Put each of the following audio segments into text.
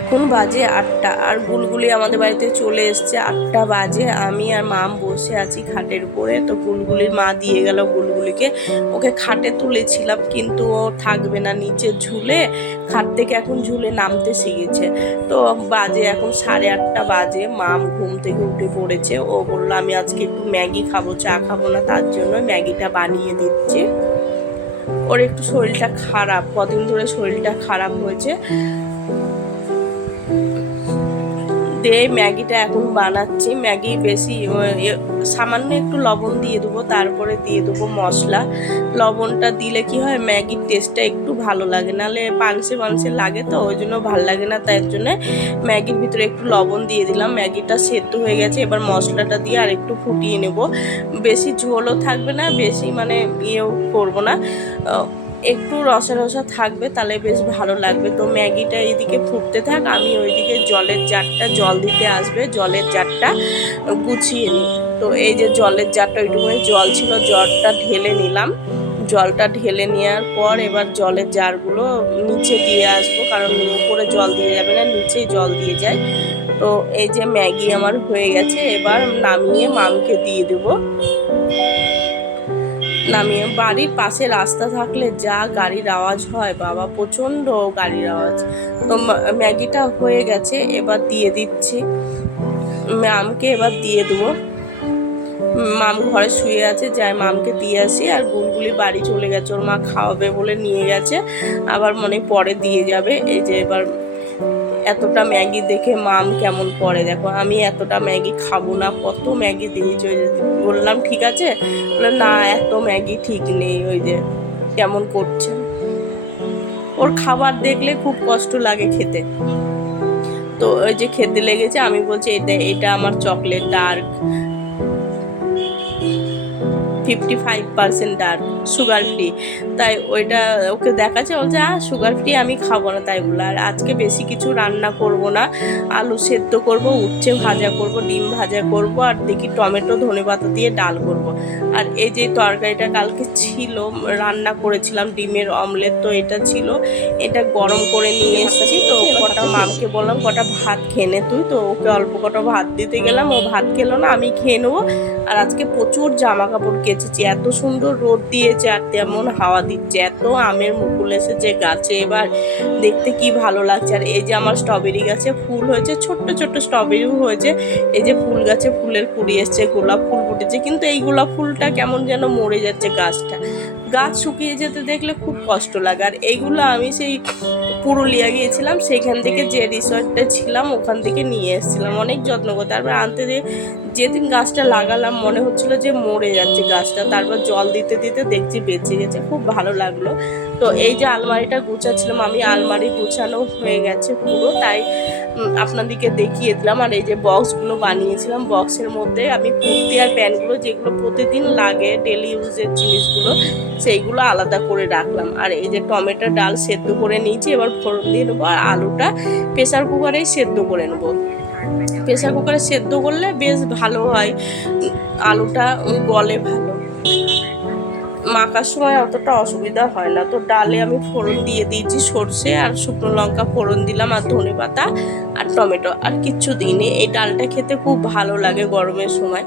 এখন বাজে 8টা আর গুলগুলি আমাদের বাড়িতে চলে এসছে। 8টা বাজে, আমি আর মাম বসে আছি খাটের উপরে। তো গুলগুলির মা দিয়ে গেল গুলগুলিকে, ওকে খাটে তুলেছিলাম কিন্তু ও থাকবে না, নিচে ঝুলে খাট থেকে এখন ঝুলে নামতে শিখেছে। তো বাজে এখন 8:30 বাজে, মাম ঘুম থেকে উঠে পড়েছে। ও বললো আমি আজকে একটু ম্যাগি খাবো, চা খাবো না, তার জন্য ম্যাগিটা বানিয়ে দিচ্ছি। ওর একটু শরীরটা খারাপ, কদিন ধরে শরীরটা খারাপ হয়েছে। দিয়ে ম্যাগিটা এখন বানাচ্ছি। ম্যাগি বেশি সামান্য একটু লবণ দিয়ে দেবো, তারপরে দিয়ে দেবো মশলা। লবণটা দিলে কি হয়, ম্যাগির টেস্টটা একটু ভালো লাগে, নাহলে পানসে পানসে লাগে, তো ওই জন্য ভালো লাগে না। তাই জন্য ম্যাগির ভিতরে একটু লবণ দিয়ে দিলাম। ম্যাগিটা সেদ্ধ হয়ে গেছে, এবার মশলাটা দিয়ে আর একটু ফুটিয়ে নেব। বেশি ঝোলও থাকবে না, বেশি মানে ইয়েও করবো না, একটু রসা রসা থাকবে, তাহলে বেশ ভালো লাগবে। তো ম্যাগিটা এইদিকে ফুটতে থাক, আমি ওইদিকে জলের জারটা, জল দিতে আসবে, জলের জারটা গুছিয়ে নিই। তো এই যে জলের জারটা, ওইটুকুনি জল ছিল, জলটা ঢেলে নিলাম। জলটা ঢেলে নেওয়ার পর এবার জলের জারগুলো নিচে দিয়ে আসবো, কারণ উপরে জল দিয়ে যাবে না, নিচেই জল দিয়ে যায়। তো এই যে ম্যাগি আমার হয়ে গেছে, এবার নামিয়ে মামকে দিয়ে দেবো। নামিয়ে, বাড়ির পাশে রাস্তা থাকলে যা গাড়ির আওয়াজ হয় বাবা, প্রচণ্ড গাড়ির আওয়াজ। তো ম্যাগিটা হয়ে গেছে, এবার দিয়ে দিচ্ছি মামকে, এবার দিয়ে দেবো। মাম ঘরে শুয়ে আছে, যাই মামকে দিয়ে আসি। আর গুলগুলি বাড়ি চলে গেছে, ওর মা খাওয়াবে বলে নিয়ে গেছে, আবার মনে পরে দিয়ে যাবে। এই যে এবার এতটা ম্যাগি দেখে মাম কেমন করে দেখো, আমি এতটা ম্যাগি খাবো না, কত ম্যাগি দিয়েছি। ওই যে বললাম ঠিক আছে, বলে না এত ম্যাগি ঠিক নেই, ওই যে কেমন করছে। ওর খাবার দেখলে খুব কষ্ট লাগে খেতে। তো ওই যে খেতে লেগেছে, আমি বলছি এটা এটা আমার chocolate dark, 55% dark, sugar free. তাই ওইটা ওকে দেখাচ্ছে, বলছে সুগার ফ্রি আমি খাবো না, তাই বলে। আর আজকে বেশি কিছু রান্না করব না, আলু সেদ্ধ করব, উচ্ছে ভাজা করব, ডিম ভাজা করব, আর দেখি টমেটো ধনেপাতা দিয়ে ডাল করব। আর এই যে তরকারিটা কালকে ছিল, রান্না করেছিলাম ডিমের অমলেট, তো এটা ছিল, এটা গরম করে নিয়ে এসেছি। তো কটা মামকে বললাম কটা ভাত খেয়ে নে তুই, তো ওকে অল্প কটা ভাত দিতে গেলাম, ও ভাত খেলো না, আমি খেয়ে নেবো। আর আজকে প্রচুর জামা কাপড় কেচেছি, এত সুন্দর রোদ দিয়েছে আর তেমন হাওয়া দিচ্ছে, এত আমের মুকুল এসেছে গাছে, এবার দেখতে কি ভালো লাগছে। আর এই যে আমার স্ট্রবেরি গাছে ফুল হয়েছে, ছোট্ট ছোট্ট স্ট্রবেরিও হয়েছে। এই যে ফুল গাছে ফুলের কুড়ি এসছে, গোলাপ ফুল ফুটেছে, কিন্তু এই গোলাপ ফুলটা কেমন যেন মরে যাচ্ছে গাছটা। গাছ শুকিয়ে যেতে দেখলে খুব কষ্ট লাগে। আর এইগুলো আমি সেই পুরুলিয়া গিয়েছিলাম, সেইখান থেকে যে রিসর্টটা ছিলাম ওখান থেকে নিয়ে এসেছিলাম, অনেক যত্ন করে। তারপর আনতে দিয়ে যেদিন গাছটা লাগালাম মনে হচ্ছিল যে মরে যাচ্ছে গাছটা, তারপর জল দিতে দিতে দেখছি বেঁচে গেছে, খুব ভালো লাগলো। তো এই যে আলমারিটা গুছাচ্ছিলাম আমি, আলমারি গুছানো হয়ে গেছে পুরো, তাই আপনাদেরকে দেখিয়ে দিলাম। আর এই যে বক্সগুলো বানিয়েছিলাম, বক্সের মধ্যে আমি কুর্তি আর প্যান্টগুলো যেগুলো প্রতিদিন লাগে ডেলি ইউজের জিনিসগুলো, সেইগুলো আলাদা করে রাখলাম। আর এই যে টমেটো ডাল সেদ্ধ করে নিয়েছি, এবার ফোড়ন দিয়ে নেবো। আর আলুটা প্রেসার কুকারেই সেদ্ধ করে নেবো, প্রেসার কুকারে সেদ্ধ করলে বেশ ভালো হয়, আলুটা গলে ভালো, মাখার সময় অতটা অসুবিধা হয় না। তো ডালে আমি ফোড়ন দিয়ে দিয়েছি, সর্ষে আর শুকনো লঙ্কা ফোড়ন দিলাম, আর ধনেপাতা আর টমেটো, আর কিচ্ছু দিইনি। এই ডালটা খেতে খুব ভালো লাগে গরমের সময়।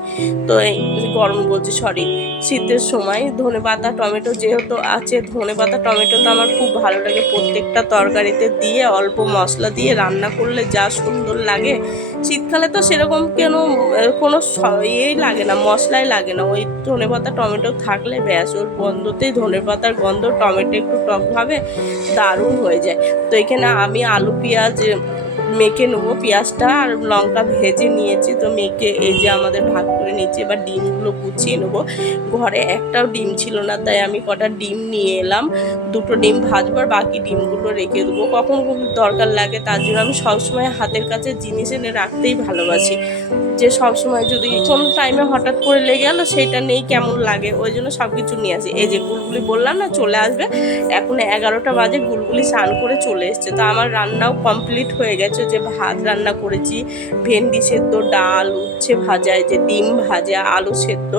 তো এই গরম বলছি, সরি, শীতের সময় ধনেপাতা টমেটো যেহেতু আছে, ধনেপাতা টমেটো তো আমার খুব ভালো লাগে, প্রত্যেকটা তরকারিতে দিয়ে অল্প মশলা দিয়ে রান্না করলে যা সুন্দর লাগে। শীতকালে তো সেরকম কোনো ইয়েই লাগে না, মশলাই লাগে না, ওই ধনেপাতা টমেটো থাকলে ব্যাস, ওর গন্ধতেই ধনেপাতার গন্ধ, টমেটো একটু টকভাবে দারুণ হয়ে যায়। তো এখানে আমি আলু পেঁয়াজ মেখে নেবো, পেঁয়াজটা আর লঙ্কা ভেজে নিয়েছি, তো মেখে এই যে আমাদের ভাগ করে নিয়েছি। এবার ডিমগুলো গুছিয়ে নেবো, ঘরে একটাও ডিম ছিল না, তাই আমি কটা ডিম নিয়ে এলাম, দুটো ডিম ভাজবার, বাকি ডিমগুলো রেখে দেবো, কখন দরকার লাগে। তার জন্য আমি সবসময় হাতের কাছে জিনিস এনে রাখতেই ভালোবাসি, যে সবসময় যদি কোনো টাইমে হঠাৎ করে লেগে গেলো সেটা নেই কেমন লাগে, ওই জন্য সব কিছু নিয়ে আসি। এই যে গুলগুলি বললাম না চলে আসবে, এখন 11টা বাজে, গুলগুলি স্নান করে চলে এসছে। তো আমার রান্নাও কমপ্লিট হয়ে গেছে, যে ভাত রান্না করেছি, ভেন্ডি সেদ্ধ, ডাল, উচ্ছে ভাজা, এই যে ডিম ভাজা, আলু সেদ্ধ।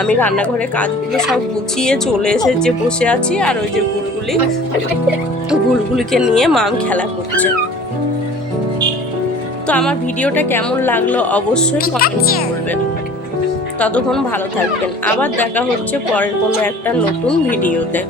আমি রান্নাঘরে কাজগুলো সব গুছিয়ে চলে এসে যে বসে আছি। আর ওই যে গুলগুলিকে নিয়ে মাম খেলা করছে। আমার ভিডিওটা কেমন লাগলো অবশ্যই কমেন্ট করবেন। ততক্ষণ ভালো থাকবেন, আবার দেখা হচ্ছে পরের কোনো একটা নতুন ভিডিওতে।